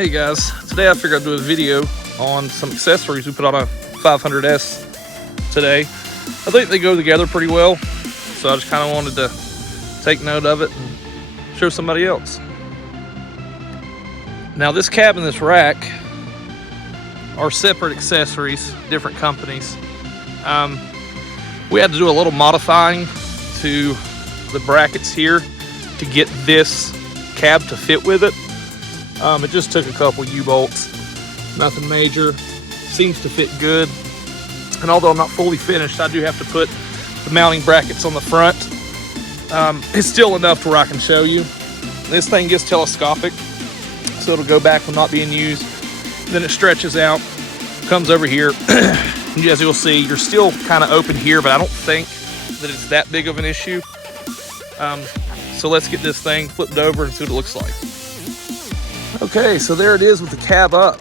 Hey guys, today I figured I'd do a video on some accessories we put on a 500S today. I think they go together pretty well, so I just kind of wanted to take note of it and show somebody else. Now this cab and this rack are separate accessories, different companies. We had to do a little modifying to the brackets here to get this cab to fit with it. It just took a couple U-bolts, nothing major, seems to fit good. And although I'm not fully finished, I do have to put the mounting brackets on the front. It's still enough to where I can show you. This thing gets telescopic, so it'll go back when not being used. Then it stretches out, comes over here. And as you'll see, you're still kind of open here, but I don't think that it's that big of an issue. So let's get this thing flipped over and see what it looks like. Okay, so there it is with the cab up.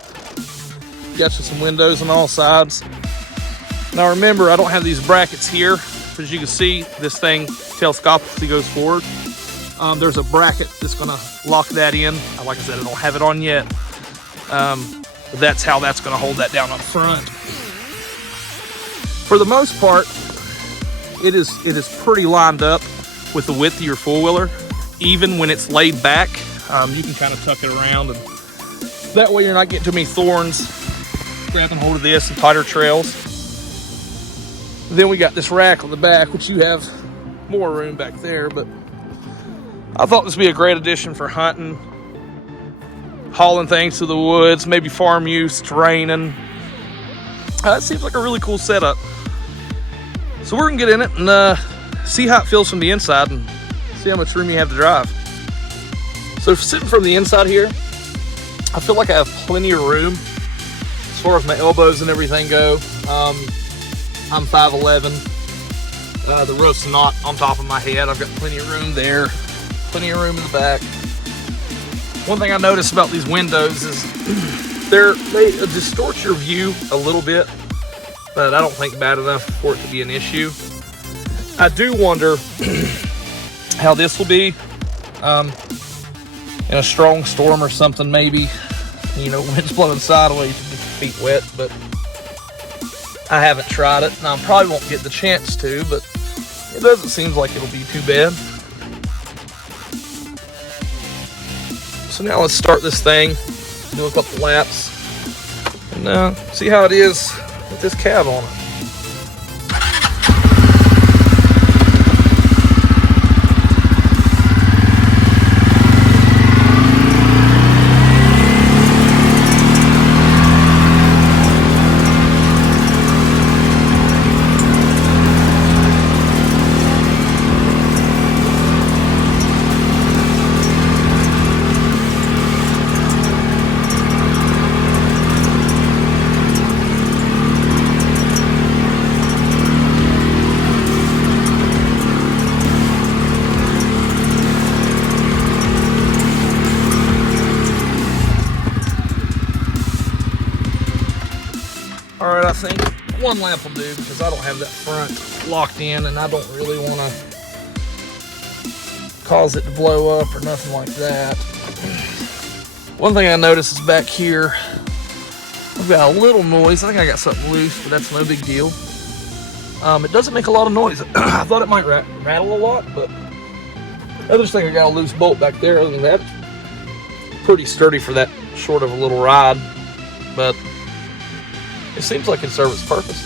Got you some windows on all sides. Now remember, I don't have these brackets here, but as you can see, this thing telescopically goes forward. There's a bracket that's gonna lock that in. Like I said, I don't have it on yet. But that's how that's gonna hold that down on the front. For the most part, it is pretty lined up with the width of your four-wheeler. Even when it's laid back, you can kind of tuck it around, and that way you're not getting too many thorns grabbing hold of this and tighter trails. Then we got this rack on the back, which you have more room back there, but I thought this would be a great addition for hunting, hauling things to the woods, maybe farm use, it's raining. It seems like a really cool setup. So we're gonna get in it and see how it feels from the inside and see how much room you have to drive. So sitting from the inside here, I feel like I have plenty of room as far as my elbows and everything go. I'm 5'11". The roof's not on top of my head. I've got plenty of room there, plenty of room in the back. One thing I noticed about these windows is they distort your view a little bit, but I don't think bad enough for it to be an issue. I do wonder how this will be in a strong storm or something, maybe. You know, wind's blowing sideways, you get your feet wet, but I haven't tried it, and I probably won't get the chance to, but it doesn't seem like it'll be too bad. So now let's start this thing, do a couple laps, and see how it is with this cab on it. All right, I think one lap will do because I don't have that front locked in and I don't really want to cause it to blow up or nothing like that. One thing I noticed is back here, I've got a little noise. I think I got something loose, but that's no big deal. It doesn't make a lot of noise. I thought it might rattle a lot, but I just think I got a loose bolt back there. Other than that, it's pretty sturdy for that short of a little ride, but it seems like it serves its purpose.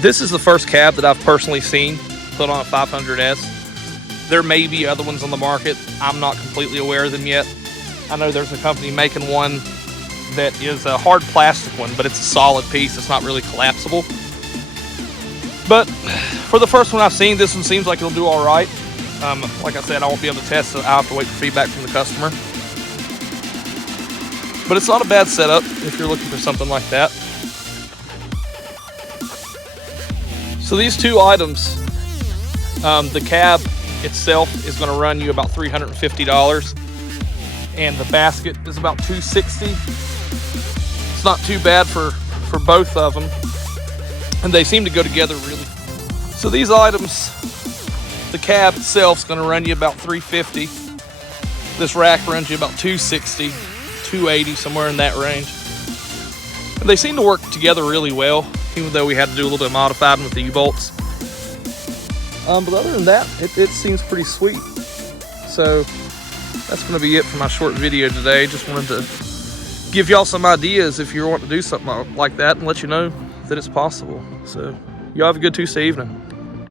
This is the first cab that I've personally seen put on a 500S. There may be other ones on the market. I'm not completely aware of them yet. I know there's a company making one that is a hard plastic one, but it's a solid piece. It's not really collapsible. But for the first one I've seen, this one seems like it'll do all right. Like I said, I won't be able to test it. I'll have to wait for feedback from the customer. But it's not a bad setup if you're looking for something like that. So these two items, the cab itself is going to run you about $350, and the basket is about $260. It's not too bad for both of them, and they seem to go together really. So these items, the cab itself is going to run you about $350. This rack runs you about $260. 280, somewhere in that range. And they seem to work together really well, even though we had to do a little bit of modifying with the U-bolts. But other than that, it seems pretty sweet. So that's going to be it for my short video today. Just wanted to give y'all some ideas if you want to do something like that and let you know that it's possible. So y'all have a good Tuesday evening.